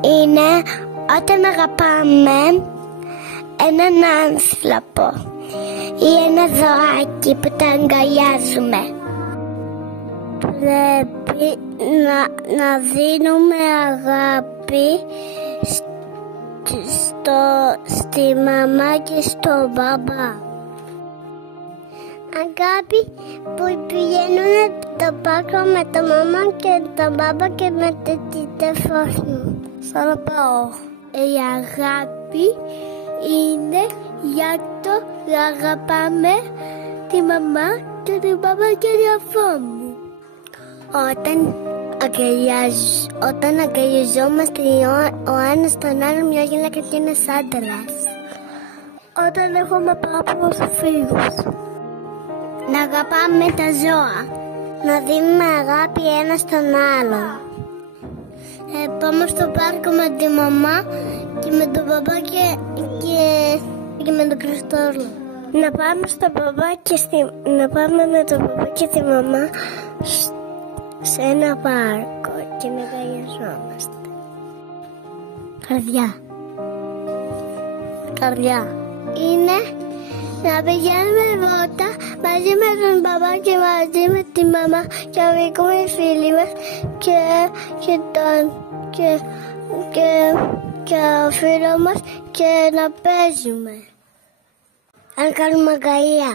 είναι όταν αγαπάμε έναν άνθρωπο ή ένα ζωάκι που το αγκαλιάζουμε. Πρέπει να δίνουμε αγάπη στη μαμά και στο μπαμπά. Αγάπη που πηγαίνουν το πάρκο με το μαμά και το μπαμπά και με το τηλέφωνο. Σ' αγαπάω. Η αγάπη είναι για το να αγαπάμε τη μαμά και την μπαμπά και τη αφό μου. Όταν αγκαλιαζόμαστε ο ένας τον άλλον, μια γυναίκα και ένας άντρας. Όταν έχουμε πάρα φίλους. Να αγαπάμε τα ζώα. Να δίνουμε αγάπη ένα στον άλλο. Πάμε στο πάρκο με τη μαμά και με τον μπαμπά και με τον Χριστόλο. Να πάμε με τον μπαμπά και τη μαμά σε ένα πάρκο και να αγκαλιαζόμαστε. Καρδιά. Είναι να πηγαίνουμε βόλτα μαζί με τον μπαμπά και μαζί με τη μαμά και να βγούμε οι φίλοι μας και ο φίλο μας και να παίζουμε. Αν κάνουμε αγκαλιά.